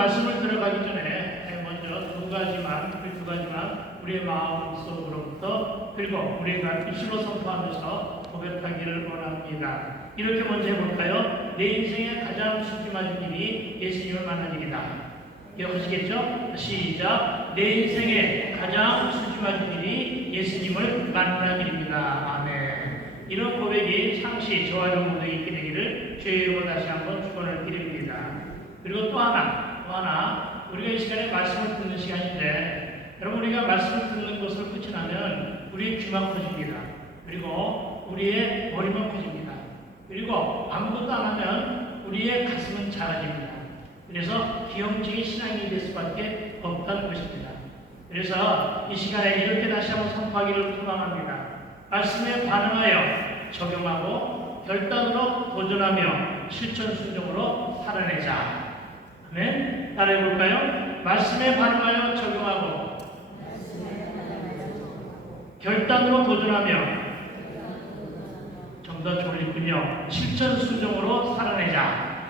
말씀을 들어가기 전에 먼저 두 가지만 우리의 마음속으로부터 그리고 우리가 입술로 선포하면서 고백하기를 원합니다. 이렇게 먼저 해볼까요? 내 인생의 가장 수줍어진 일이 예수님을 만난 일이다. 기억하시겠죠? 시작. 내 인생의 가장 수줍어진 일이 예수님을 만난 일입니다. 아멘. 이런 고백이 상시 저와 여러분 모두에 있게 되기를 주의 이름으로 다시 한번 축원을 드립니다. 그리고 또 하나 우리가 이 시간에 말씀을 듣는 시간인데 여러분 우리가 말씀을 듣는 것을 끝이 나면 우리의 귀만 커집니다. 그리고 우리의 머리만 커집니다. 그리고 아무것도 안 하면 우리의 가슴은 작아집니다. 그래서 기형적인 신앙이 될 수밖에 없다는 것입니다. 그래서 이 시간에 이렇게 다시 한번 선포하기를 소망합니다. 말씀에 반응하여 적용하고 결단으로 도전하며 실천 순종으로 살아내자. 아멘. 따라해 볼까요? 말씀에 반응하여 적용하고 결단으로 도전하며 좀 더 졸리군요. 실천 순종으로 살아내자.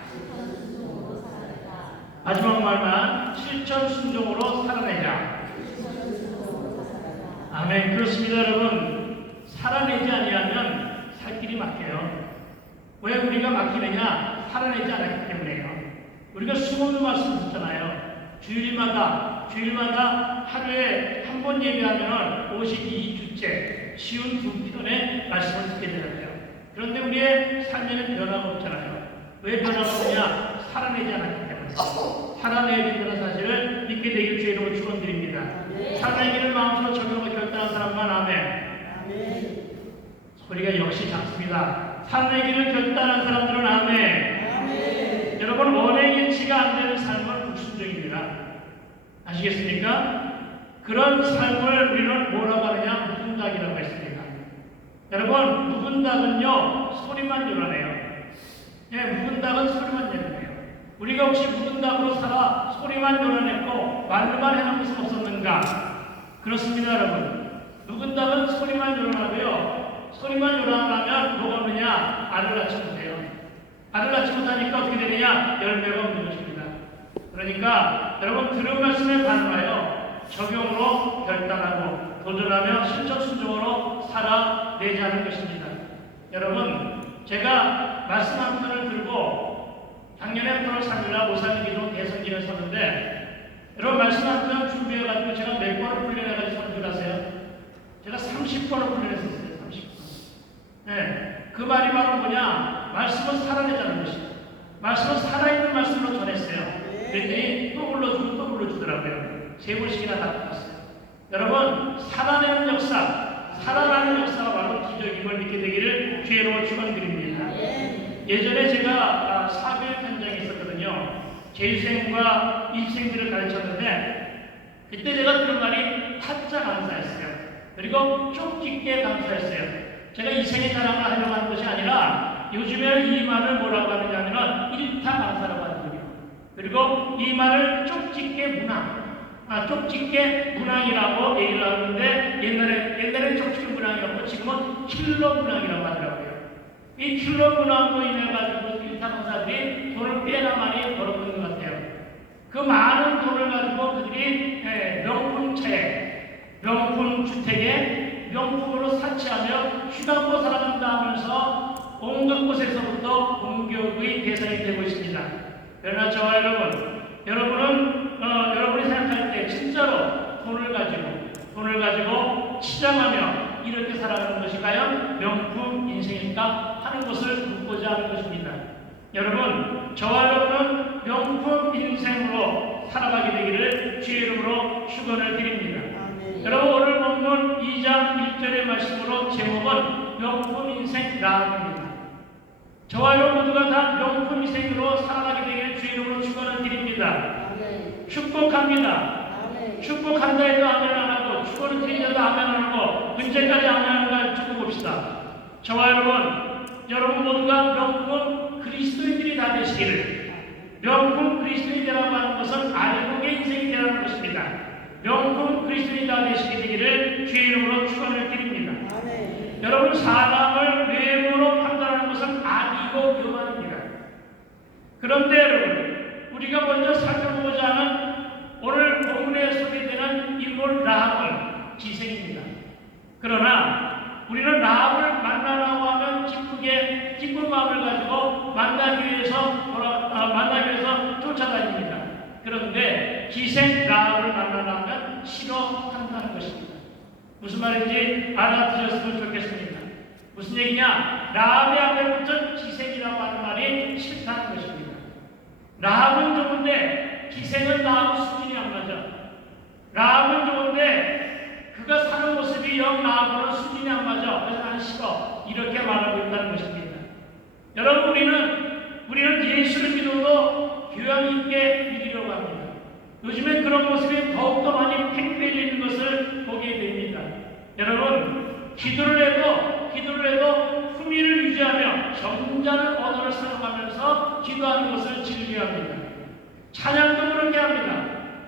마지막 말만 실천 순종으로 살아내자. 아멘. 그렇습니다, 여러분. 살아내지 아니하면 살 길이 막혀요. 왜 우리가 막히느냐? 살아내지 않았기 때문에요. 우리가 수고하는 말씀 듣잖아요. 주일마다 하루에 한 번 예배하면 52주째 쉬운 두 편의 말씀을 듣게 되잖아요. 그런데 우리의 삶에는 변화가 없잖아요. 왜 변화가 없느냐? 살아내지 않았기 때문에. 살아내야 된다는 사실을 믿게 되길 주의 이름으로 축원드립니다. 살아내기를 마음으로 적용하고 결단한 사람만 아멘. 소리가 역시 작습니다. 살아내기를 결단한 사람들은 아멘. 여러분 언행일치가 안 되는 삶은 불순종입니다. 아시겠습니까? 그런 삶을 우리는 뭐라고 하느냐? 묵은 닭이라고 했습니다. 여러분 묵은 닭은요 소리만 열어내요. 묵은 닭은 소리만 열어내요. 우리가 혹시 묵은 닭으로 살아 소리만 열어냈고 말로만 해놓은 것은 없었는가? 그렇습니다, 여러분. 묵은 닭은 소리만 열어나고요. 소리만 열어나면 뭐가 없느냐? 알을 낳지 못해요. 알을 낳지 못하니까 어떻게 되느냐? 열매가 없는 것입니다. 그러니까 여러분 들은 말씀에 반응하여 적용으로 결단하고 도전하며 실천 순종으로 살아내자는 것입니다. 여러분 제가 말씀 한 편을 들고 작년에 8월 3일날 모사기도 대선기를 섰는데 여러분 말씀 한 편 준비해가지고 제가 몇 번을 훈련해가지고 선교를 하세요? 제가 30번을 훈련했었어요. 30번. 그 말이 바로 뭐냐? 말씀은 살아내자는 것입니다. 말씀은 살아있는 말씀으로 전했어요. 그랬더니 또 불러주더라고요. 3번씩이나 나타났어요. 여러분 살아내는 역사, 살아나는 역사가 바로 기적임을 믿게 되기를 주의 이름으로 축원드립니다. 예전에 제가 사교육 현장에 있었거든요. 제1생과 1생들을 가르쳤는데 그때 제가 들은 말이 타짜 강사였어요. 그리고 쪽집게 강사였어요. 제가 2생의 자랑을 하려고 하는 것이 아니라 요즘에 이 말을 뭐라고 하느냐면 1타 강사라고 하거든요. 그리고 이 말을 쪽집게 문항, 쪽집게 문항이라고 얘기를 하는데 옛날에 쪽집게 문항이라고 지금은 킬러 문항이라고 하더라고요. 이 킬러 문항으로 인해가지고 1타 강사들이 돈을 꽤나 많이 벌었던 것 같아요. 그 많은 돈을 가지고 그들이 명품 차에, 명품 주택에 명품으로 사치하며 휴강고 살아간다 하면서 온갖 곳에서부터 공격의 대상이 되고 있습니다. 그러나 저와 여러분은 여러분이 생각할 때 진짜로 돈을 가지고 치장하며 이렇게 살아가는 것이 과연 명품 인생일까 하는 것을 묻고자 하는 것입니다. 여러분, 저와 여러분은 명품 인생으로 살아가게 되기를 주의 이름으로 축원을 드립니다. 여러분 오늘 본문 2장 1절의 말씀으로 제목은 명품 인생 라합입니다. 저와 여러분 모두가 다 명품 인생으로 살아가게 되기를 주의 이름으로 축원을 드립니다. 축복합니다. 축복한다 해도 아멘 안 하고 축원을 드리자도 아멘 안 하고 언제까지 아멘 하는가 듣고 봅시다. 저와 여러분 모두가 명품 그리스도인들이 다 되시기를. 명품 그리스도인이라고 하는 것은 아래복의 인생이 되라는 것입니다. 명품 그리스도인이 다 되시게 되기를 주의 이름으로 축원을 드립니다. 여러분 사람을 외모로 판단하는 것은 악이고 교만입니다. 그런데 여러분 우리가 먼저 살펴보고자 라합은 기생입니다. 그러나 우리는 라합을 만나라고 하면 기쁜 마음을 가지고 만나기 위해서 쫓아다닙니다. 그런데 기생 라합을 만나라면 싫어한다는 것입니다. 무슨 말인지 알아두셨으면 좋겠습니다. 무슨 얘기냐? 라합의 앞에 붙은 기생이라고 하는 말이 싫다는 것입니다. 라합은 좋은데 기생은 라합 수준이 안 맞아. 라합은 좋은데 그가 사는 모습이 영 라합으로는 수준이 안 맞아. 그래서 나는 싫어. 이렇게 말하고 있다는 것입니다. 여러분, 우리는 예수를 믿어도 교양 있게 믿으려고 합니다. 요즘에 그런 모습이 더욱더 많이 팽배해져 있는 것을 보게 됩니다. 여러분, 기도를 해도 품위를 유지하며 점잖은 언어를 사용하면서 기도하는 것을 즐겨합니다. 찬양도 그렇게 합니다.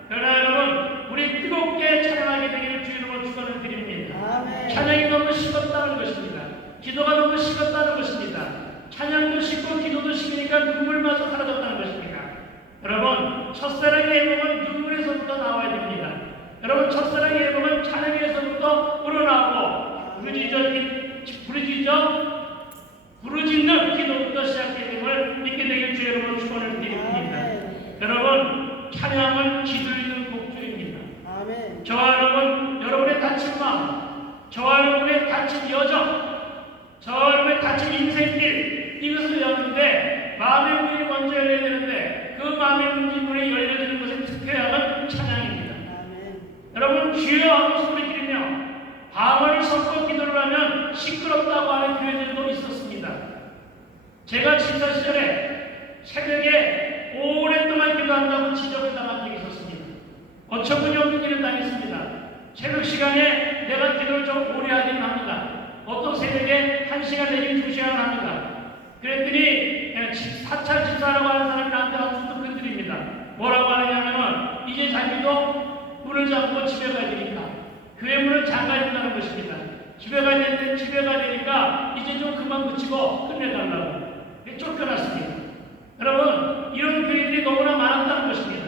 그러나 여러분, 우리 뜨겁게 찬양하게 되기를 주 이름으로 축원을 드립니다. 아멘. 찬양이 너무 식었다는 것입니다. 기도가 너무 식었다는 것입니다. 찬양도 식고 기도도 식으니까 눈물마저 사라졌다는 것입니다. 여러분, 첫사랑의 회복은 눈물에서부터 나와야 됩니다. 여러분, 첫사랑의 회복은 찬양에서부터 우러나오고 부르짖는 기도부터 시작됨을 믿게 되길 주 여러분 축원을 드립니다. 여러분, 찬양은 기도 있는 곡조입니다. 저와 여러분의 다친 마음, 저와 여러분의 다친 여정, 저와 여러분의 다친 인생길, 이것을 여는데 마음의 문이 먼저 열려야 되는데 그 마음의 문이 열려지는 것의 특효약은 찬양입니다. 여러분, 주여 하고 소리 지르며 방언을 섞어 기도를 하면 시끄럽다고 하는 교회들도 있었습니다. 제가 집사 시절에 새벽에 오랫동안 기도한다고 지적을 당한 적이 있었습니다. 어처구니 없는 일을 당했습니다. 새벽 시간에 내가 기도를 좀 오래 하긴 합니다. 어떤 새벽에 1시간 내지 2시간 합니다. 그랬더니 사찰 집사라고 하는 사람이 나한테 와서 건드립니다. 뭐라고 하느냐면 이제 자기도 문을 잡고 집에 가야 되니까 교회 문을 잠가야 된다는 것입니다. 집에 가야 되니까 이제 좀 그만 붙이고 끝내달라고 쫓겨났습니다. 여러분, 이런 교회들이 너무나 많았다는 것입니다.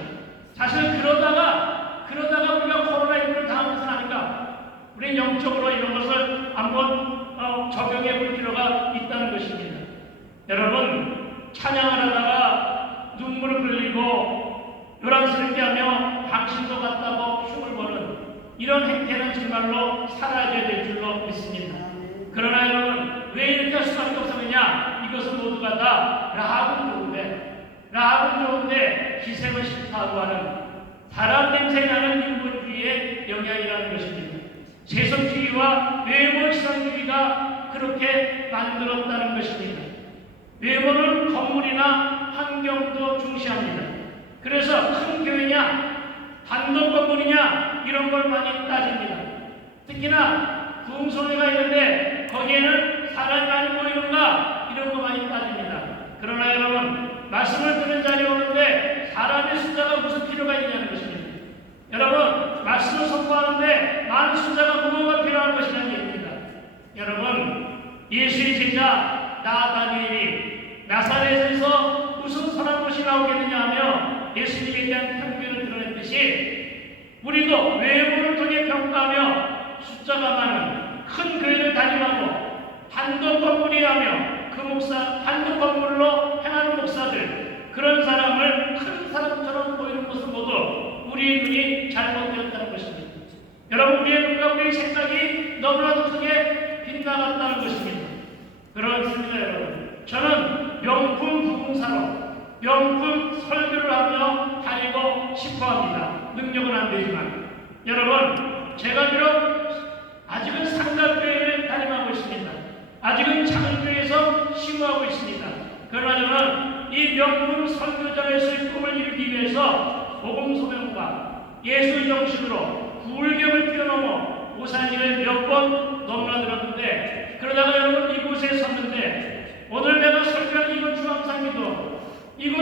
사실 그러다가 우리가 코로나19를 당한 것은 아닌가? 우리 영적으로 이런 것을 한번 적용해 볼 필요가 있다는 것입니다. 여러분, 찬양을 하다가 눈물을 흘리고 요란스럽게 하며 당신도 같다고 흉을 보는 이런 행태는 정말로 사라져야 될 줄로 믿습니다. 그러나 여러분, 왜 이렇게 할 수밖에 없었느냐? 이것은 모두가 다 라합은 좋은데 기생은 싫다고 하는 사람 냄새 나는 인본주의의 영향이라는 것입니다. 세속주의와 외모지상주의가 그렇게 만들었다는 것입니다. 외모는 건물이나 환경도 중시합니다. 그래서 큰 교회냐, 단독 건물이냐 이런 걸 많이 따집니다. 특히나 구흥소회가 있는데 거기에는 사람이 많이 모이는가 이런 거 많이 따집니다. 그러나 여러분, 말씀을 듣는 자리에 오는데 사람의 숫자가 무슨 필요가 있냐는 것입니다. 여러분, 말씀을 선포하는데 많은 숫자가 무엇가 필요한 것이라는 얘기입니다. 여러분, 예수의 제자 나다니엘이 나사렛에서 무슨 선한 것이 나오겠느냐 하며 예수님에 대한 편견을 드러냈듯이 우리도 외모를 통해 평가하며 숫자가 많은 큰 교회를 다짐하고 단독 건물이라며 단독 건물로 행하는 목사들, 그런 사람을 큰 사람처럼 보이는 것은 모두 우리의 눈이 잘못되었다는 것입니다. 여러분, 우리의 눈과 우리의 생각이 너무나도 크게 빗나갔다는 것입니다. 그렇습니다. 여러분, 저는 명품 부흥사로 명품 설교를 하며 다니고 싶어합니다. 능력은 안 되지만 여러분, 제가 비록 아직은 상가교회를 다ним하고 있습니다. 아직은 작은 교회에서 시무하고 있습니다. 그러나 저는 이 명품 선교자로서의 꿈을 이루기 위해서 복음 소명과 예술 정신으로 불경을 뛰어넘어 우산일을 몇 번 넘나들었는데, 그러다가 여러분 이곳에 섰는데 오늘 내가 설교한 이곳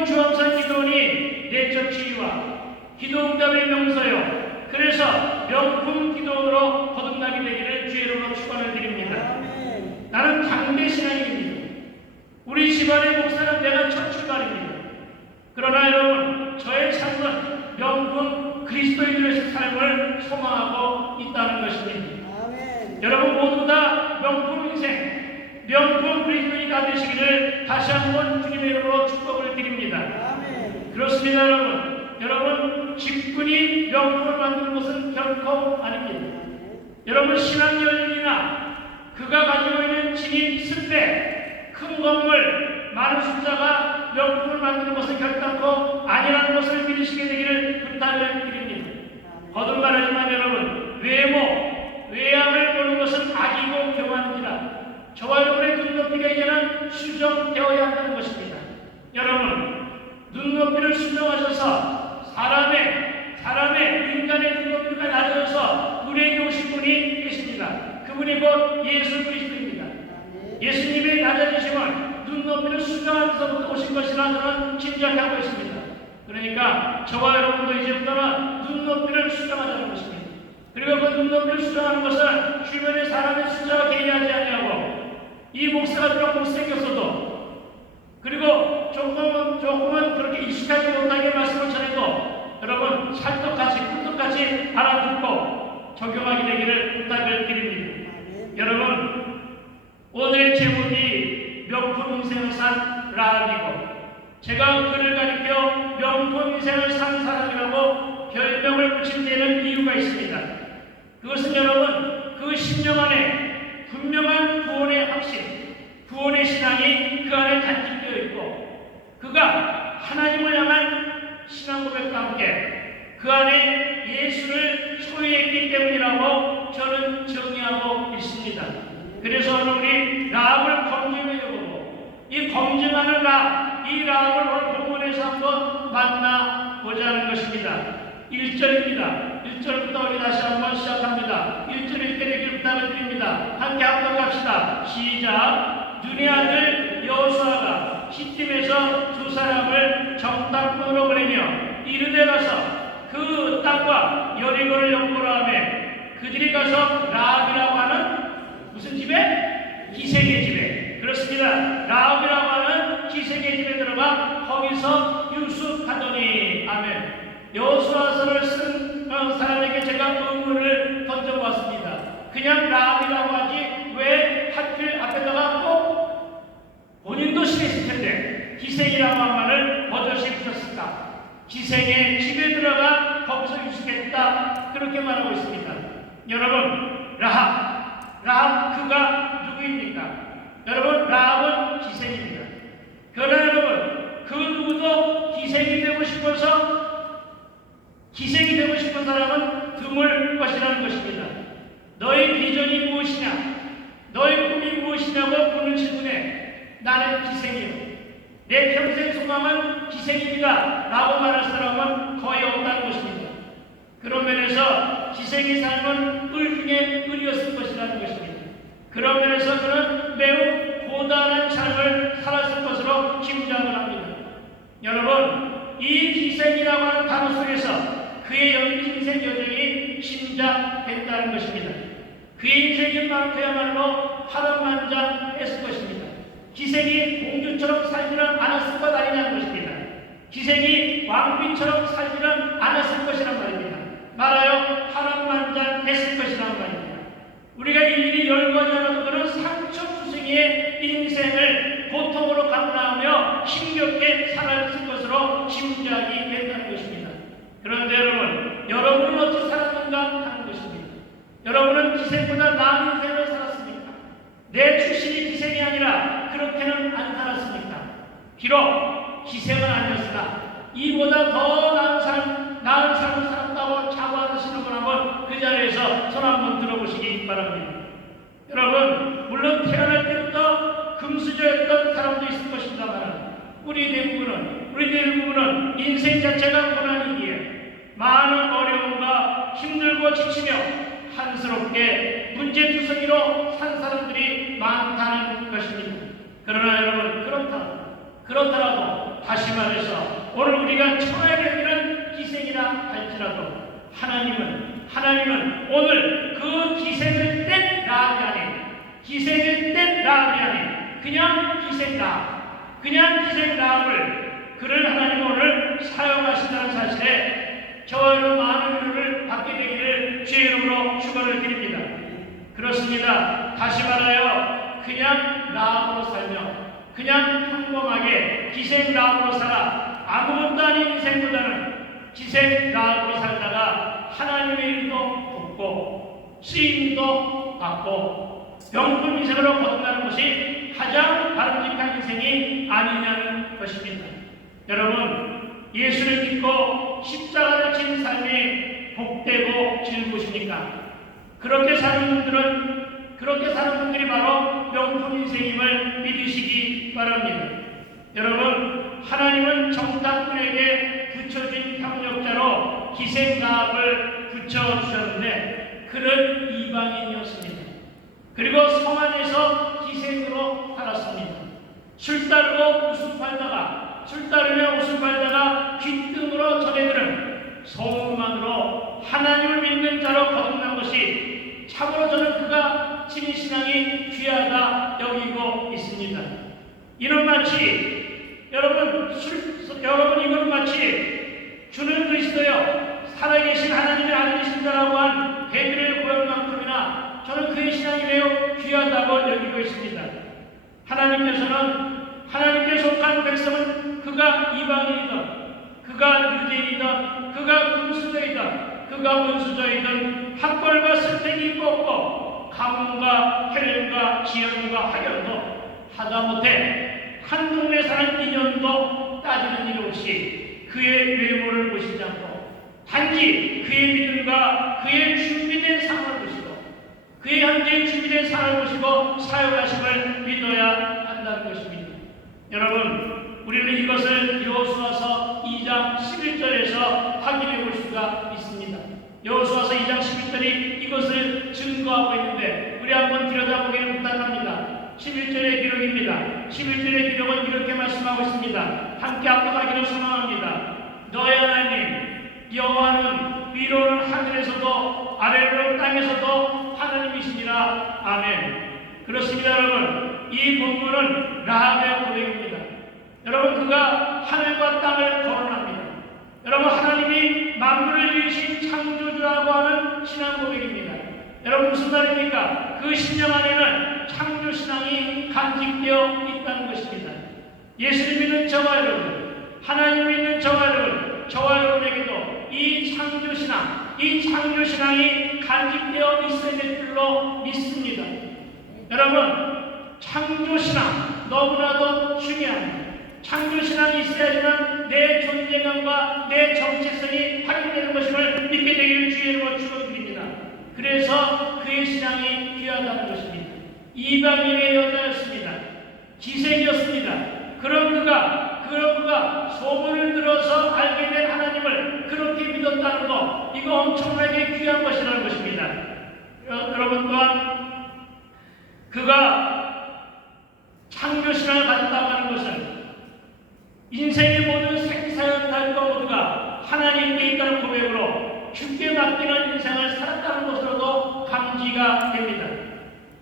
주암산 기도원이 내적 지위와 기도응답의 명서요. 그래서 명품 기도원으로 거듭나게 되기를 주의 이름으로 축원을 드립니다. 나는 당대 신앙인입니다. 우리 집안의 목사는 내가 첫 출발입니다. 그러나 여러분, 저의 삶은 명품 그리스도인으로서의 삶을 소망하고 명품 그리스도인이 되시기를 다시 한번 주님의 이름으로 축복을 드립니다. 그렇습니다, 여러분 직분이 명품을 만드는 것은 결코 아닙니다. 여러분 신앙 열정이나 그가 가지고 있는 진입, 스펙, 큰 건물, 많은 숫자가 명품을 만드는 것은 결단코 아니라는 것을 믿으시게 되기를 부탁을 드립니다. 거듭말하지만 여러분 외모, 외양을 보는 것은 악이고 교만이라 저와 여러분의 눈높이가 이제는 수정되어야 한다는 것입니다. 여러분 눈높이를 수정하셔서 사람의 인간의 눈높이가 낮아져서 우리에게 오신 분이 계십니다. 그분이 곧 예수 그리스도입니다. 예수님의 낮아지심은 눈높이를 수정하면서부터 오신 것이라 저는 짐작하고 있습니다. 그러니까 저와 여러분도 이제부터는 눈높이를 수정하자는 것입니다. 그리고 그 눈높이를 수정하는 것은 주변의 사람의 숫자와 개의하지 아니하고 이 목사가 조금 못생겼어도 그리고 조금은 그렇게 익숙하지 못하게 말씀을 전해도 여러분 찰떡같이 꿀떡같이 알아듣고 적용하게 되기를 부탁을 드립니다. 여러분 오늘의 제목이 명품 인생을 산 라합이고 제가 그를 가리켜 명품 인생을 산 사람이라고 별명을 붙인 데는 이유가 있습니다. 그것은 여러분 그 10년 안에 분명한 구원의 확신, 구원의 신앙이 그 안에 간직되어 있고 그가 하나님을 향한 신앙 고백과 함께 그 안에 예수를 소유했기 때문이라고 저는 정의하고 있습니다. 그래서 오늘 우리 라합을 검증해보고 이 검증하는 라합, 이 라합을 오늘 본문에서 한번 만나보자는 것입니다. 1절입니다. 1절부터 우리 다시 한번 시작합니다. 1절 읽게 부탁을 드립니다. 함께 합독합시다. 시작. 눈의 아들 여호수아가 시팀에서 두 사람을 정탐꾼으로 보내며 이르되 가서 그 땅과 여리고를 연보라 하며 그들이 가서 라합이라고 하는 무슨 집에? 기생의 집에. 그렇습니다. 라합이라고 하는 기생의 집에 들어가 거기서 유숙하더니 아멘. 여호수아서를 쓴 사람에게 제가 의문을 던져보았습니다. 그냥 라합이라고 하지 왜 하필 앞에다가 꼭 본인도 싫어했을 텐데 기생이라고 한 말을 버젓이 붙였을까? 기생의 집에 들어가 거기서 유숙했다 그렇게 말하고 있습니다. 여러분 라합 그가 누구입니까? 여러분 라합은 기생입니다. 그러나 여러분 그 누구도 기생이 되고 싶은 사람은 드물 것이라는 것입니다. 너의 비전이 무엇이냐? 너의 꿈이 무엇이냐고 묻는 질문에 나는 기생이요. 내 평생 소망은 기생입니다. 라고 말할 사람은 거의 없다는 것입니다. 그런 면에서 기생의 삶은 을 중에 을이었을 것이라는 것입니다. 그런 면에서 그는 매우 고단한 삶을 살았을 것으로 짐작을 합니다. 여러분 이 기생이라고 하는 단어 속에서 그의 인생 여정이 짐작된다는 것입니다. 그의 인생은 그야말로 파란만장했을 것입니다. 기생이 공주처럼 살지는 않았을 것 아니냐는 것입니다. 기생이 왕비처럼 살지는 않았을 것이란 말입니다. 말하여 파란만장했을 것이란 말입니다. 우리가 일일이 열거하지 않아도 그런 상처투성이의 인생을 고통으로 감당하며 힘겹게 살았을 것으로 짐작이 된다는 것입니다. 그런데 여러분은 어찌 살았는가 하는 것입니다. 여러분은 기생보다 나은 인생을 살았습니까? 내 출신이 기생이 아니라 그렇게는 안 살았습니까? 비록 기생은 아니었으나 이보다 더 나은 삶을 살았다고 자부하시는 분 한번 그 자리에서 손 한번 들어보시기 바랍니다. 여러분 물론 태어날 때부터 금수저였던 사람도 있을 것입니다만 우리 대부분은 인생 자체가 고난이기에 많은 어려움과 힘들고 지치며 한스럽게 문제투성이로 산 사람들이 많다는 것입니다. 그러나 여러분 그렇더라도 다시 말해서 오늘 우리가 처해야 되는 기생이라 할지라도 하나님은 오늘 그 기생을 뗀 라합이 아닌 그냥 기생 라합을 그를 하나님 오늘 사용하신다는 사실에 저와 여러분 많은 위로를 받게 되기를 주의 이름으로 축원을 드립니다. 그렇습니다. 다시 말하여 그냥 라합으로 살며 그냥 평범하게 기생 라합으로 살아 아무것도 아닌 인생보다는 기생 라합으로 살다가 하나님의 일도 돕고 쓰임도 받고 영분 인생으로 거듭나는 것이 가장 바람직한 인생이 아니냐는 것입니다. 여러분, 예수를 믿고 십자가를 지는 삶이 복되고 즐거우십니까? 그렇게 사는 분들이 바로 명품 인생임을 믿으시기 바랍니다. 여러분, 하나님은 정탐꾼에게 붙여준 협력자로 기생라합을 붙여주셨는데 그는 이방인이었습니다. 그리고 성 안에서 기생으로 살았습니다. 술 따르고 웃음 팔다가 귓등으로 전해들은 소문만으로 하나님을 믿는 자로 거듭난 것이 참으로 저는 그가 지닌 신앙이 귀하다 여기고 있습니다. 이는 마치 이건 마치 주는 그리스도여 살아계신 하나님의 아들이신다라고 한 베드로의 고백만큼이나 저는 그의 신앙이 매우 귀하다고 여기고 있습니다. 하나님께 속한 백성은 그가 이방인이든 그가 유대인이든 그가 금수저이든 그가 원수저이든 학벌과 스펙이 뽑고 가문과 혈연과 지연과 학연도 하다못해 한 동네 사는 인연도 따지는 일 없이 그의 외모를 보시지 않고 단지 그의 믿음과 그의 준비된 삶을 보시고 그의 현재 준비된 삶을 보시고 사역하심을 믿어야 한다는 것입니다. 여러분, 우리는 이것을 여호수아서 2장 11절에서 확인해 볼 수가 있습니다. 여호수아서 2장 11절이 이것을 증거하고 있는데 우리 한번 들여다보기를 부탁합니다. 11절의 기록입니다. 11절의 기록은 이렇게 말씀하고 있습니다. 함께 합독하기를 소망합니다. 너의 하나님 여호와는 위로는 하늘에서도 아래로는 땅에서도 하나님이시니라. 아멘. 그렇습니다. 여러분, 이 본문은 라합의 고백입니다. 여러분, 그가 하늘과 땅을 거론합니다. 여러분, 하나님이 만물을 지으신 창조주라고 하는 신앙 고백입니다. 여러분, 무슨 말입니까? 그 신앙 안에는 창조신앙이 간직되어 있다는 것입니다. 예수를 믿는 저와 여러분, 하나님 믿는 저와 여러분에게도 이 창조신앙이 간직되어 있어야 될 줄로 믿습니다. 여러분, 창조신앙 너무나도 중요합니다. 창조신앙이 있어야지만 내 존재감과 내 정체성이 확인되는 것임을 믿게 되기를 주의 이름으로 축원드립니다. 그래서 그의 신앙이 귀하다는 것입니다. 이방인의 여자였습니다. 기생이었습니다. 그런 그가 소문을 들어서 알게 된 하나님을 그렇게 믿었다는 것, 이거 엄청나게 귀한 것이라는 것입니다. 여러분, 또한 그가 창조신앙을 가졌다고 하는 것은 인생의 모든 생사연탈과 모두가 하나님께 있다는 고백으로 주께 맡기는 인생을 살았다는 것으로도 감지가 됩니다.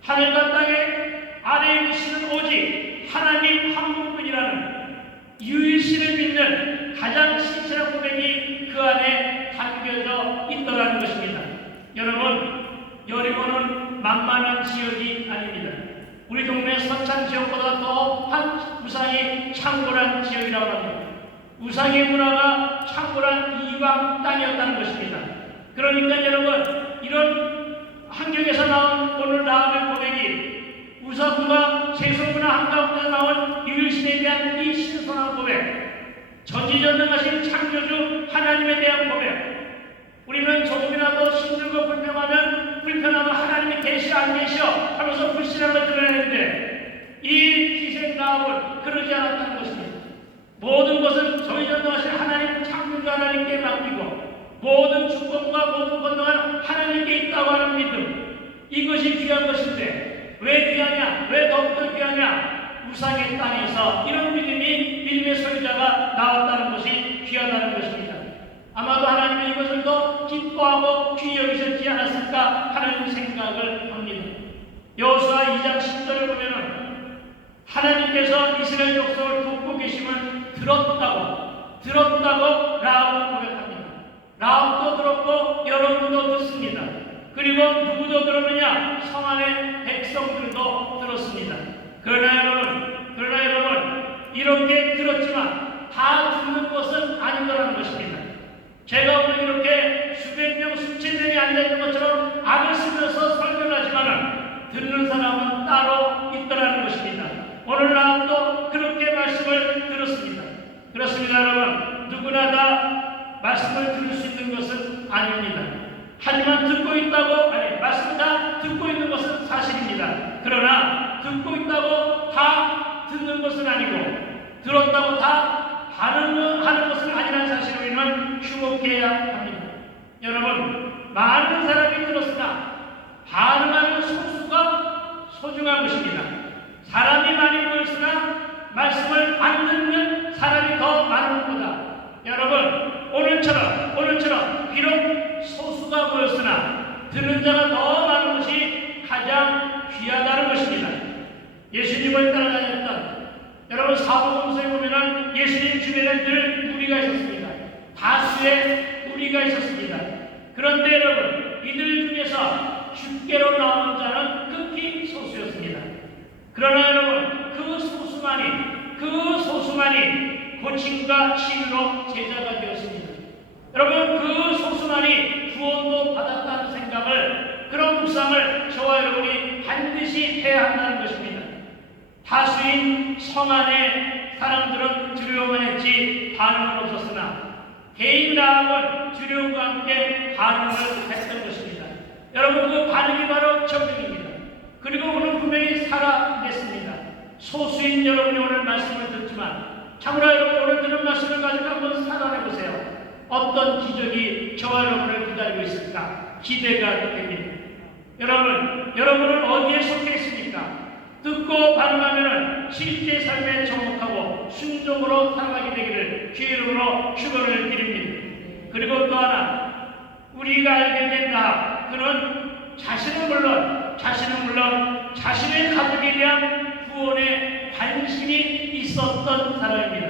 하늘과 땅의 아래에 계시는 오직 하나님 한 분뿐이라는 유일신을 믿는 가장 신실한 고백이 그 안에 담겨져 있더라는 것입니다. 여러분, 여리고는 만만한 지역이 아닙니다. 우리 동네 서창 지역보다 더한 우상이 창궐한 지역이라고 합니다. 우상의 문화가 창궐한 이방 땅이었다는 것입니다. 그러니까 여러분, 이런 환경에서 나온 오늘 라합의 고백이 우상과 세속문화 한가운데서 나온 유일신에 대한 이 신선한 고백, 전지전능하신 창조주 하나님에 대한 고백, 우리는 조금이라도 힘들고 불편하면 하나님이 계시어 안 계시어 하면서 불신함을 드러내는데 이 기생 라합은 그러지 않았다는 것입니다. 모든 것은 전지전능하신 하나님 창조주 하나님께 맡기고 모든 축복과 모든 권능은 하나님께 있다고 하는 믿음, 이것이 귀한 것인데 왜 귀하냐? 왜 더욱더 귀하냐? 우상의 땅에서 이런 믿음의 소유자가 나왔다는 것이 귀하다는 것입니다. 아마도 하나님이 이것을 더 기뻐하고 귀히 여기셨지 않았을까 하는 생각을 합니다. 여호수아 2장 10절을 보면은 하나님께서 이스라엘 족속을 돕고 계심을 들었다고 라합은 고백합니다. 라합도 들었고 여러분도 듣습니다. 그리고 누구도 들었느냐? 성 안의 백성들도 들었습니다. 그러나 여러분, 이렇게 들었지만 다 듣는 것은 아니더라는 것입니다. 제가 오늘 이렇게 수백 명, 수천 명이 앉아있는 것처럼 악을 쓰면서 설명하지만 듣는 사람은 따로 있더라는 것입니다. 오늘 나도 그렇게 말씀을 들었습니다. 그렇습니다, 여러분. 누구나 다 말씀을 들을 수 있는 것은 아닙니다. 하지만 말씀을 다 듣고 있는 것은 사실입니다. 그러나 듣고 있다고 다 듣는 것은 아니고 들었다고 다 반응하는 것은 아니라는 사실을 우리는 주목해야 합니다. 여러분, 많은 사람이 들었으나 반응하는 소수가 소중한 것입니다. 사람이 많이 모였으나 말씀을 안 듣는 사람이 더 많은 것보다 여러분, 오늘처럼 비록 소수가 모였으나 듣는 자가 더 많은 것이 가장 귀하다는 것입니다. 예수님을 따라다녔던 여러분 사복음서에 보면은 예수님 주변에 늘 무리가 있었습니다. 다수의 무리가 있었습니다. 그런데 여러분, 이들 중에서 주께로 나온 자는 극히 소수였습니다. 그러나 여러분, 그 소수만이 고침과 치유로 제자가 되었습니다. 여러분, 그 소수만이 구원도 받았다는 생각을, 그런 묵상을 저와 여러분이 반드시 해야 한다는 것입니다. 다수인 성 안의 사람들은 두려워만 했지 반응은 없었으나 개인 나음은 두려움과 함께 반응을 했던 것입니다. 여러분, 그 반응이 바로 정령입니다. 그리고 오늘 분명히 살아냈습니다. 소수인 여러분이 오늘 말씀을 듣지만 참으로 여러분, 오늘 들은 말씀을 가지고 한번 살아내보세요. 어떤 기적이 저와 여러분을 기다리고 있을까 기대가 됩니다. 여러분은 어디에 속해 있습니까? 듣고 반응하면 실제 삶에 접목하고 순종으로 살아가게 되기를 주의 이름으로 축원을 드립니다. 그리고 또 하나, 우리가 알게 된다. 그는 자신은 물론 자신의 가족에 대한 구원에 관심이 있었던 사람입니다.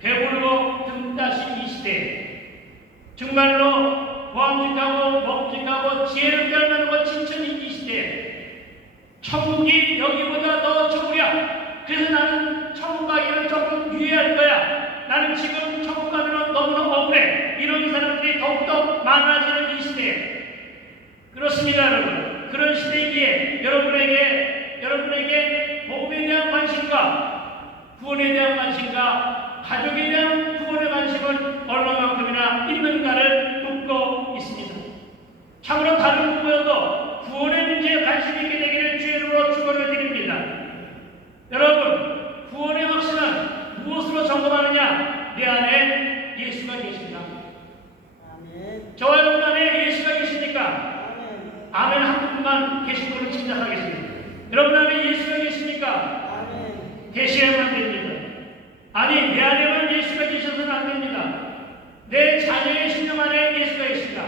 배부르고 등 따신 이 시대에 정말로 보암직하고 먹직하고 지혜를 빼앗는 진천인 이 시대에 천국이 여기보다 더 좋으랴. 그래서 나는 천국 가기를 조금 유예할 거야. 나는 지금 천국 가면 너무나 억울해. 이런 사람들이 더욱더 많아지는 이 시대에 그렇습니다, 여러분. 그런 시대이기에 여러분에게 복음에 대한 관심과 구원에 대한 관심과 가족에 대한 구원의 관심은 얼마만큼이나 있는가를 묻고 있습니다. 참으로 다른 부모여도 구원의 문제에 관심이 있게 되기를 주의 이름으로 축원을 드립니다. 여러분, 구원의 확신은 무엇으로 점검하느냐? 내 안에 예수가 계신가? 저와 여러분 안에 예수가 계십니까? 아멘 한 분만 계신 분을 짐작하겠습니다. 여러분 안에 예수가 계십니까? 계셔야만 됩니다. 아니, 내 안에만 예수가 계셔서는 안 됩니다. 내 자녀의 심령 안에 예수가 계신가?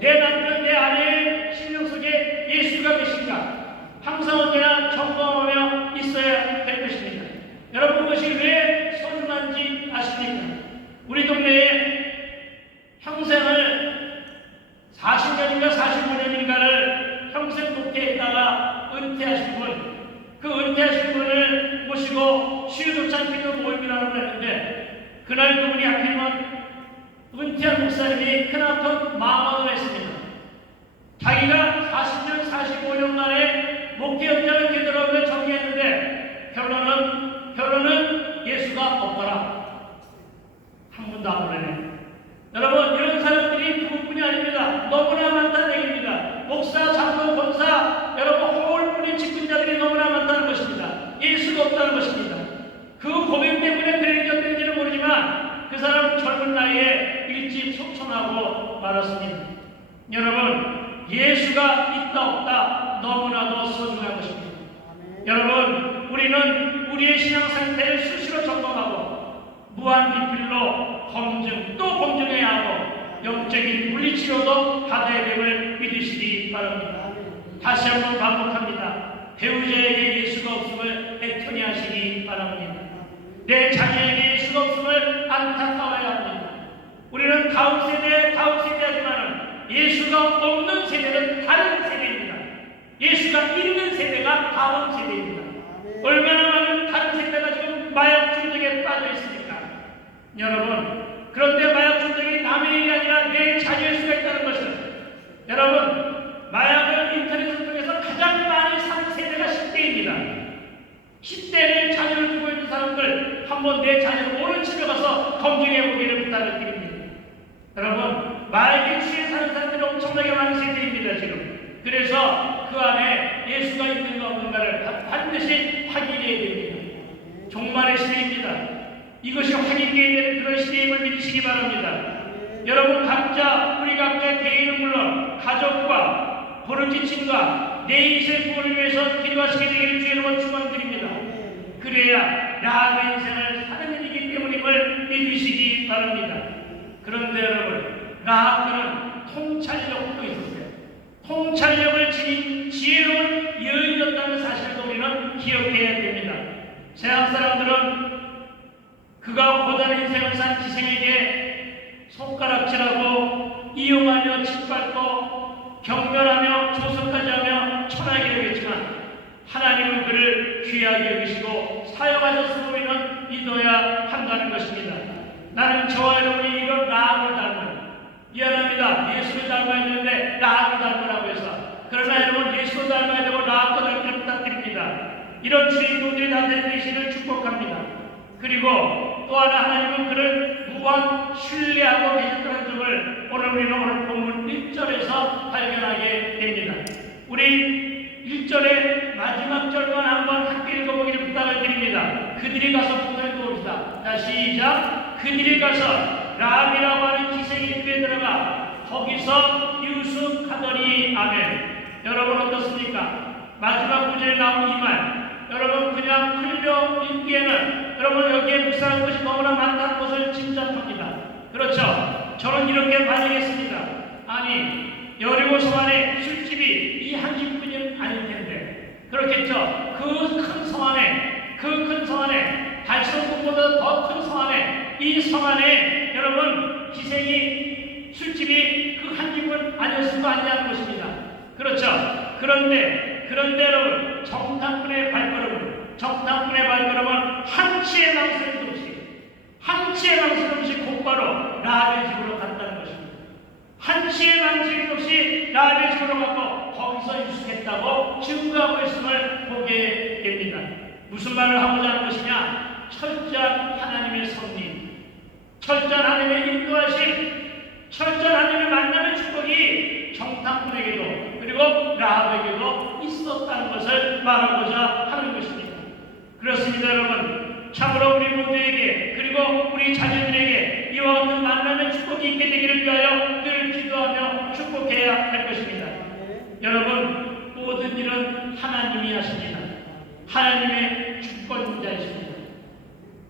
내 남편, 내 아내의 심령 속에 예수가 계신가? 항상 언제나 점검하며 있어야 될 것입니다. 여러분, 그것이 왜 소중한지 아십니까? 우리 동네에 평생을 40년인가 45년인가를 평생 목회했다가 은퇴하신 분, 그 은퇴하신 분을 모시고 수요조차 믿는 모임을 하러 했는데 그날 그분이 하필이면 은퇴한 목사님이 크나큰 마감을 했습니다. 자기가 40년, 45년 만에 목회 현장을 되돌아오며 정리했는데 결론은 예수가 없더라. 한 분도 안 보내네. 여러분, 이런 사람들이 그뿐이 아닙니다. 너무나 많다는 얘기입니다. 목사, 장로, 권사, 여러분 호울뿐인 직분자들이 너무나 많다는 것입니다. 예수가 없다는 것입니다. 그 고백 때문에 그래졌는지는 모르지만 그 사람 젊은 나이에 일찍 소천하고 말았습니다. 여러분, 예수가 있다 없다 너무나도 소중한 것입니다. 여러분, 우리는 우리의 신앙 상태를 수시로 점검하고 무한리필로 검증해야 하고 영적인 물리치료도 받아야 됨을 믿으시기 바랍니다. 다시 한번 반복합니다. 배우자에게 예수가 없음을 애통해 하시기 바랍니다. 내 자녀에게 예수가 없음을 안타까워야 합니다. 우리는 다음 세대하지만은 예수가 없는 세대는 예수가 있는 세대가 다음 세대입니다. 얼마나 많은 다른 세대가 지금 마약 중독에 빠져 있습니까? 여러분, 그런데 마약 중독이 남의 일이 아니라 내 자녀일 수가 있다는 것은, 여러분, 마약을 인터넷을 통해서 가장 많이 산 세대가 10대입니다. 10대를 자녀를 두고 있는 사람들, 한번 내 자녀를 오늘 집에 가서 검증해 보기를 부탁을 드립니다. 여러분, 마약에 취해 사는 사람들이 엄청나게 많은 세대입니다, 지금. 그래서 그 안에 예수가 있는가 없는가를 반드시 확인해야 됩니다. 종말의 시대입니다. 이것이 확인되어야 되는 그런 시대임을 믿으시기 바랍니다. 여러분, 우리 각자 개인은 물론 가족과 보르지친과 내 인생 구원을 위해서 기도하시게 되기를 주의 이름으로 축원드립니다. 그래야 나의 인생을 사는 일이기 때문임을 믿으시기 바랍니다. 그런데 여러분, 라합은 통찰력도 있었어요. 통찰력을 지닌 지혜로운 여인이었다는 사실도 우리는 기억해야 됩니다. 세상 사람들은 그가 고단한 인생을 산 기생에게 손가락질하고 이용하며 짓밟고 경멸하며 조선까지 하며 천하게 여겼지만, 하나님은 그를 귀하게 여기시고 사용하셨음을 믿어야 한다는 것입니다. 나는 저와 여러분이 이런 라합을 닮은, 미안합니다, 예수를 닮아야 되는데 라합을 닮으라고 해서, 그러나 여러분, 예수를 닮아야 되고 라합도 닮기를 부탁드립니다. 이런 주인공들이 다 되시기를 축복합니다. 그리고 또 하나, 하나님은 그를 무한 신뢰하고 계셨다는 점을 오늘 본문 1절에서 발견하게 됩니다. 우리 1절의 마지막 절만 한번 함께 읽어보기를 부탁을 드립니다. 그들이 가서 부터 읽어봅시다. 자, 시작. 그들이 가서 라합이라고 하는 기생의 집에 들어가 거기서 유숙하더니. 아멘. 여러분 어떻습니까? 마지막 구절에 나온 이 말, 여러분 그냥 흘려 읽기에는 여러분 여기에 묵상할 것이 너무나 많다는 것을 짐작합니다. 그렇죠? 저는 이렇게 반응했습니다. 아니, 여리고성 안에 술집이 이 한 집뿐이 아닐 텐데, 그렇겠죠? 그 큰 성 안에 달성궁보다 더 큰 성 안에, 이 성 안에 여러분 기생이 술집이 그 한 집은 아니었을 거 아니냐는 것입니다. 그렇죠? 그런데 여러분, 정탐꾼의 발걸음은 한치의 망설임 없이 곧바로 라합의 집으로 갔다는 것입니다. 한치의 망설임 없이 라합의 집으로 가고 거기서 유숙했다고 증거하고 있음을 보게 됩니다. 무슨 말을 하고자 하는 것이냐? 철저한 하나님의 섭리, 철저한 하나님의 인도하심, 철저한 하나님의 만남의 축복이 정탐꾼에게도 그리고 라합에게도 있었다는 것을 말하고자 하는 것입니다. 그렇습니다, 여러분. 참으로 우리 모두에게 그리고 우리 자녀들에게 이와 같은 만남의 축복이 있게 되기를 위하여 늘 기도하며 축복해야 할 것입니다. 여러분, 모든 일은 하나님이 하십니다. 하나님의 주권자이십니다.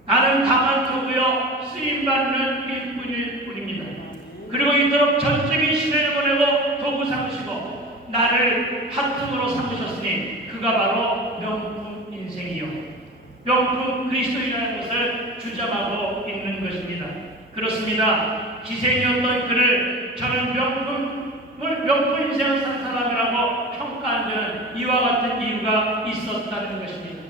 나는 다만 도구여 쓰임받는 일꾼일 뿐입니다. 그리고 이토록 전적인 시대를 보내고 도구 삼으시고 나를 하품으로 삼으셨으니 그가 바로 명품 인생이요, 명품 그리스도인이라는 것을 주장하고 있는 것입니다. 그렇습니다. 기생이었던 그를 저는 명품 인생을 산 사람이라고 평가하는 이와 같은 이유가 있었다는 것입니다.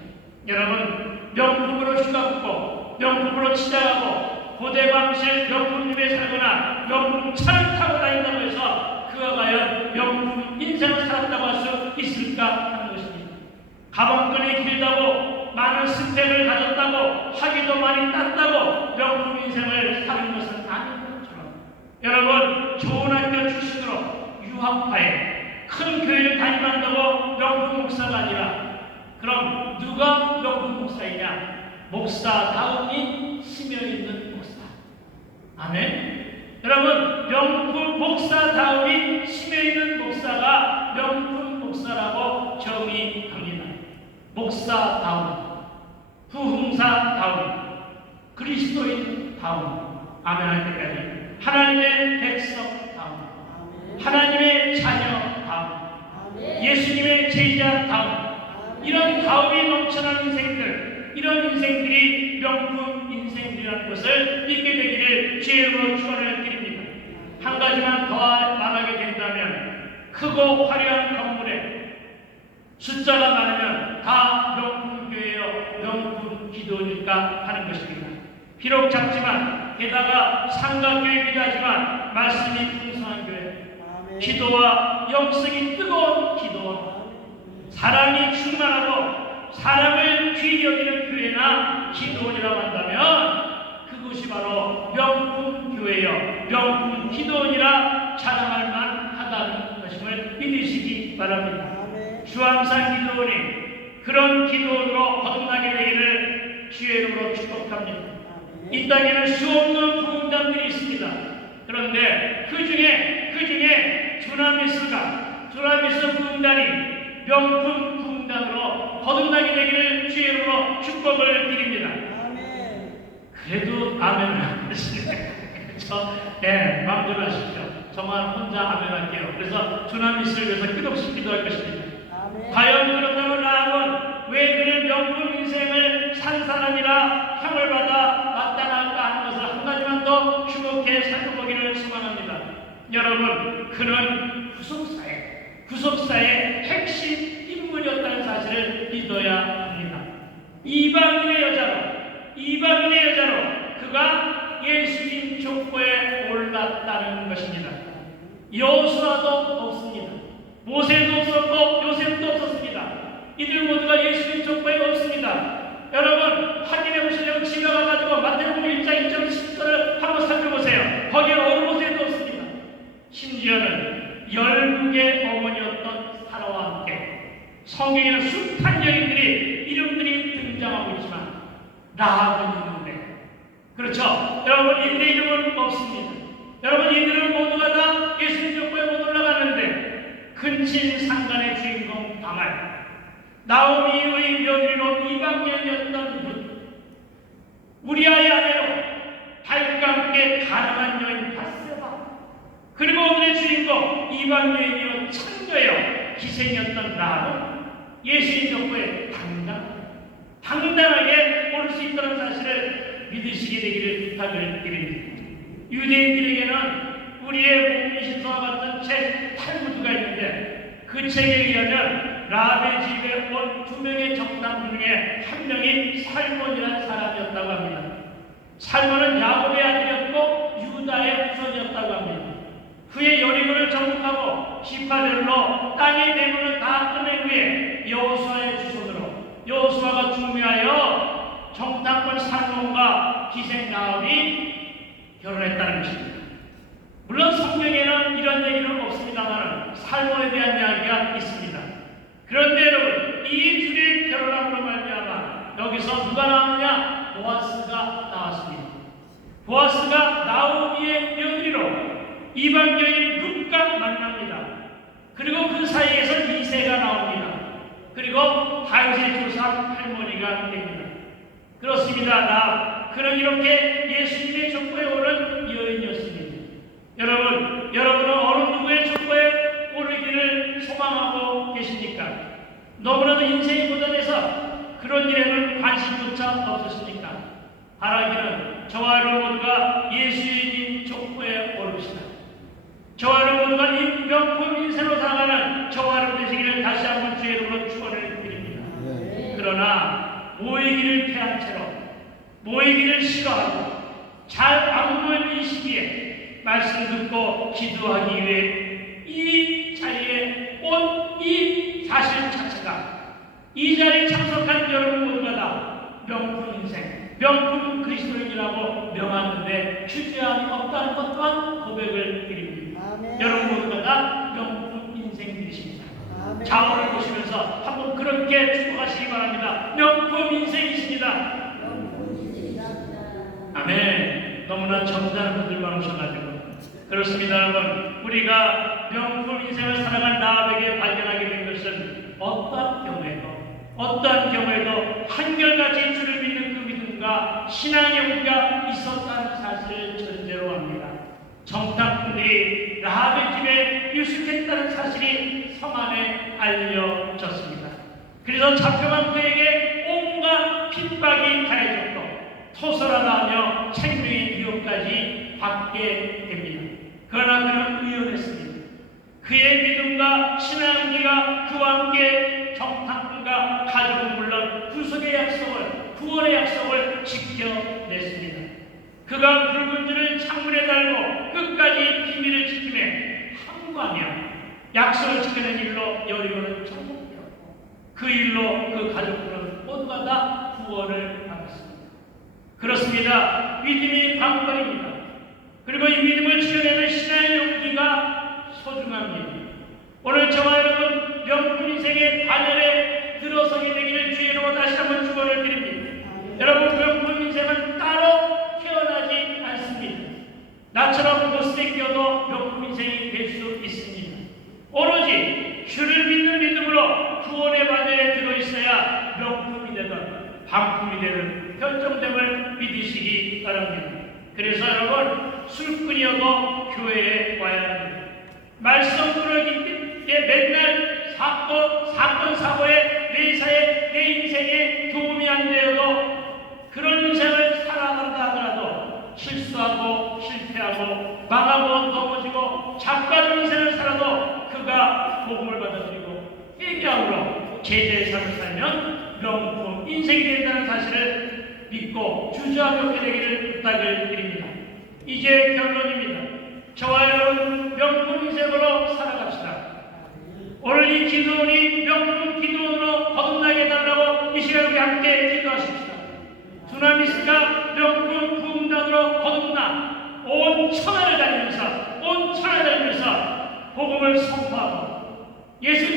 여러분, 명품으로 휘감고 명품으로 치장하고 고대방실 명품 집에 살거나 명품 차를 타고 다닌다고 해서 그가 과연 명품 인생을 살았다고 할 수 있을까 하는 것입니다. 가방끈이 길다고 많은 스펙을 가졌다고 학위도 많이 땄다고 명품 인생을 사는 것은 아닌 것처럼, 여러분, 좋은 학교 출신으로 유학파에 큰 교회를 다니만다고 명품 목사가 아니라, 그럼 누가 명품 목사이냐? 목사다움이 스며있는 목사. 아멘. 여러분, 명품 목사다움이 스며있는 목사가 명품 목사라고 정의합니다. 목사다움, 부흥사다움, 그리스도인다움, 아멘 할 때까지 하나님의 백성다움, 하나님의 자녀다움, 예수님의 제자다움, 이런 다움이 넘쳐나는 인생들, 이런 인생들이 명품 인생들이라는 것을 믿게 되기를 주의로 축원을 드립니다. 한 가지만 더 말하게 된다면, 크고 화려한 건물에 숫자가 많으면 다 명품교회요, 명품 기도니까 하는 것입니다. 비록 작지만 게다가 삼각교회이기도 하지만 말씀이 풍성한 교회, 기도와 영성이 뜨거운 기도와 사랑이 충만하고 사람을 귀히 여기는 교회나 기도원이라고 한다면 그것이 바로 명품 교회여 명품 기도원이라 자랑할 만하다는 것임을 믿으시기 바랍니다. 주암산 기도원이 그런 기도원으로 거듭나게 되기를 주의 이름으로 축복합니다. 이 땅에는 수없는 부흥단들이 있습니다. 그런데 그 중에 주나미스 부흥단이 명품 부흥단으로 거듭나게 되기를 주의 이름으로 축복을 드립니다. 그래도 아멘을 하시네. 그렇죠? 네, 마음대로 하십시오. 정말 혼자 아멘할게요. 그래서 주나미스를 위해서 끝없이 기도할 것입니다. 과연 그렇다면 라합은 왜 그를 명품 인생을 산 사람이라 형을 받아 나타날까 하는 것을 한 가지만 더 주목해 살펴보기를 소망합니다. 여러분, 그는 구속사의 핵심 인물이었다는 사실을 믿어야 합니다. 이방인의 여자로 그가 예수님 족보에 올랐다는 것입니다. 여호수아도 없습니다. 모세도 없었고 요셉도 없었습니다. 이들 모두가 예수님 족보에 없습니다. 여러분 확인해 보시려고 집에 가가지고 마태복음 1장 1절 10절을 한번 살펴보세요. 거기에 어느 곳에도 없습니다. 심지어는 열국의 어머니였던 사라와 함께 성경에는 숱한 여인들이 이름들이 등장하고 있지만 라합은 있는데, 그렇죠? 여러분 이들의 이름은 없습니다. 여러분 이들은 모두가 다 예수님 족보에 못 올라갔는데 근친 상간의 주인공 다말, 나오미의 며느리로 이방인이었던 룻, 우리아의 아내로 다윗과 함께 가능한 여인 바세바, 그리고 오늘의 주인공 이방 여인이요 창녀요 기생이었던 라합은 예수님 족보에 당당하게 오를 수 있다는 사실을 믿으시게 되기를 부탁을 드립니다. 유대인들에게는 우리의 복음신서와 같은 책 탈무드가 있는데 그 책에 의하면 라합의 집에 온 2명의 정탐 중에 한 명이 살몬이라는 사람이었다고 합니다. 살몬은 야곱의 아들이었고 유다의 후손이었다고 합니다. 후에 여리고를 정복하고 시파들로 땅의 대문을 다 끝낸 후에 여호수아의 주손으로 여호수아가 중매하여 정탐꾼 살몬과 기생 라합이 결혼했다는 것입니다. 물론 성경에는 이런 얘기는 없습니다만 살몬에 대한 이야기가 있습니다. 그런데 여러분 이 둘이 결혼함으로 말미암아 여기서 누가 나왔느냐? 보아스가 나왔습니다. 보아스가 나오미의 며느리로 이방 여인 룻과 만납니다. 그리고 그 사이에서 이새가 나옵니다. 그리고 다윗의 조상 할머니가 됩니다. 그렇습니다. 그는 이렇게 예수님의 족보에 오른 여인이었습니다. 여러분은 어느 누구의 족보에 오르기를 소망하고 계십니까? 너무나도 인생이 고단해서 그런 일에는 관심조차 없으십니까? 바라기는 저와 여러분 모두가 예수님 족보에 오릅시다. 저와 여러분 모두가 명품 인생으로 살아가는 저와 여러분 되시기를 다시 한번 주의 이름으로 축원을 드립니다. 그러나 모이기를 패한 채로 모이기를 싫어하고 잘 안 보이는 이 시기에 말씀 듣고 기도하기 위해 이 자리에 온 이 사실 자체가 이 자리에 참석한 여러분 모두가 다 명품 인생, 명품 그리스도인이라고 명하는데 주저함이 없다는 것 또한 고백을 드립니다. 여러분 모두가 다 명품 인생들이십니다. 자원을 보시면서 한번 그렇게 축복하시기 바랍니다. 명품 인생이십니다. 아멘. 너무나 점잖은 분들만 오셔가지고 그렇습니다. 여러분 우리가 명품 인생을 살아간 라합에게 발견하게 된 것은 어떠한 경우에도 한결같이 주를 믿는 그 믿음과 신앙의 우리가 있었다는 사실을 전제로 합니다. 정탐꾼들이 라합의 집에 유숙했다는 사실이 성 안에 알려졌습니다. 그래서 잡혀간 그에게 온갖 핍박이 가해졌고 토설하다며 생명의 위협까지 받게 됩니다. 그러나 그는 의연했습니다. 그의 믿음과 신앙기가 그와 함께 구속의 약속을, 구원의 약속을 지켜냈습니다. 그가 붉은 줄을 창문에 달고 끝까지 비밀을 지킴에 항구하며 약속을 지키는 일로 여리고는 천국되었고 그 일로 그 가족들은 모두가 다 구원을 받았습니다. 그렇습니다. 믿음이 관건입니다. 그리고 이 믿음을 지켜내는 신앙의 용기가 소중합니다. 오늘 저와 여러분 명품 인생의 반열에 들어서게 되기를 주의로 다시 한번 축원을 드립니다. 여러분 명품 인생은 따로 태어나지 않습니다. 나처럼 못생겨도 명품 인생이 될 수 있습니다. 오로지 주를 믿는 믿음으로 구원의 반열에 들어있어야 명품이 되든 방품이 되든 결정됨을 믿으시기 바랍니다. 그래서 여러분 술꾼이어도 교회에 와야 합니다. 말씀 끊어기 때문에 맨날 사건 사고에 내 인생에 도움이 안 되어도 그런 인생을 살아간다 하더라도 실수하고 실패하고 망하고 넘어지고 자빠진 인생을 살아도 그가 복음을 받아들이고 회개함으로 제자의 삶을 살면 명품 인생이 된다는 사실을 믿고 주저하게 되기를 부탁을 드립니다. 이제 결론입니다. 저와 여러분 명품 인생으로 살아갑시다. 오늘 이 기도원이 명품 기도원으로 거듭나게 해달라고 이 시간 우리 함께 기도하십시다. 두나미스가 명품 부흥단으로 거듭나 온 천하를 다니면서 복음을 선포하고 예수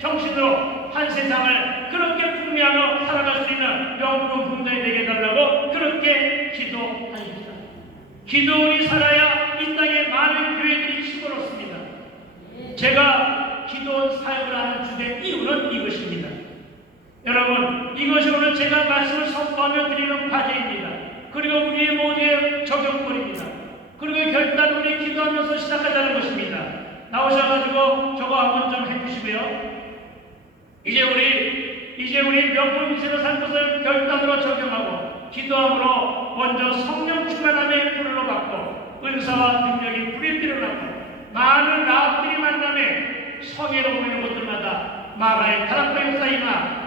정신으로 한 세상을 그렇게 풍미하며 살아갈 수 있는 명품 부흥단이 되게 해달라고 그렇게 기도하십시다. 기도원이 살아야 이 땅에 많은 교회들이 힘들었습니다. 제가 기도원 사역을 하는 주된 이유는 이것입니다. 여러분 이것이 오늘 제가 말씀을 선포하며 드리는 과제입니다. 그리고 우리의 모두의 적용권입니다. 그리고 결단 우리 기도하면서 시작하자는 것입니다. 나오셔가지고 저거 한번 좀 해주시고요. 이제 우리 명품 인생을 살 것을 결단으로 적용하고 기도함으로 먼저 성령 충만함의 불을 받고 은사와 능력이 불이 드러나고 많은 라합들이 만남에 성회로 모이는 곳들마다 마가의 다락방 역사이나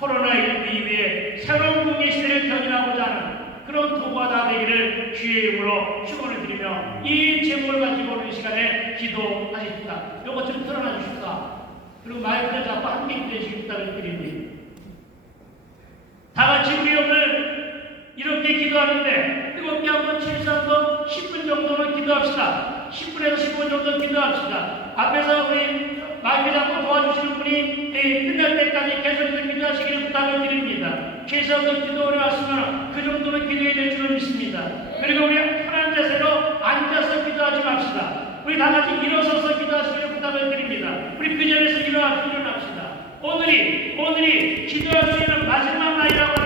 코로나19 이후에 새로운 국의 시대를 견인하고자 하는 그런 도구가 다 되기를 주의 이름으로 축원을 드리며 이 제목을 가지고 오늘 시간에 기도하십시다. 이것 좀 틀어놔 주십시다. 그리고 마이크를 잡고 함께 기도해주시기 부탁을 드립니다. 다 같이 우리 오늘 이렇게 기도하는데 뜨겁게 한번 최소한 10분 정도는 기도합시다. 10분에서 15분 정도 기도합시다. 앞에서 우리 마이크 잡고 도와주시는 분이 끝날 때까지 계속해서 기도하시기를 부탁을 드립니다. 최소한 기도를 하시면 그 정도는 기도해야 될 줄을 믿습니다. 그리고 우리 편한 자세로 앉아서 기도하지 맙시다. 우리 다 같이 일어서서 기도하시기를 부탁을 드립니다. 우리 그 자리에서 일어납시다. 오늘이 기도할 수 있는 마지막 날이라고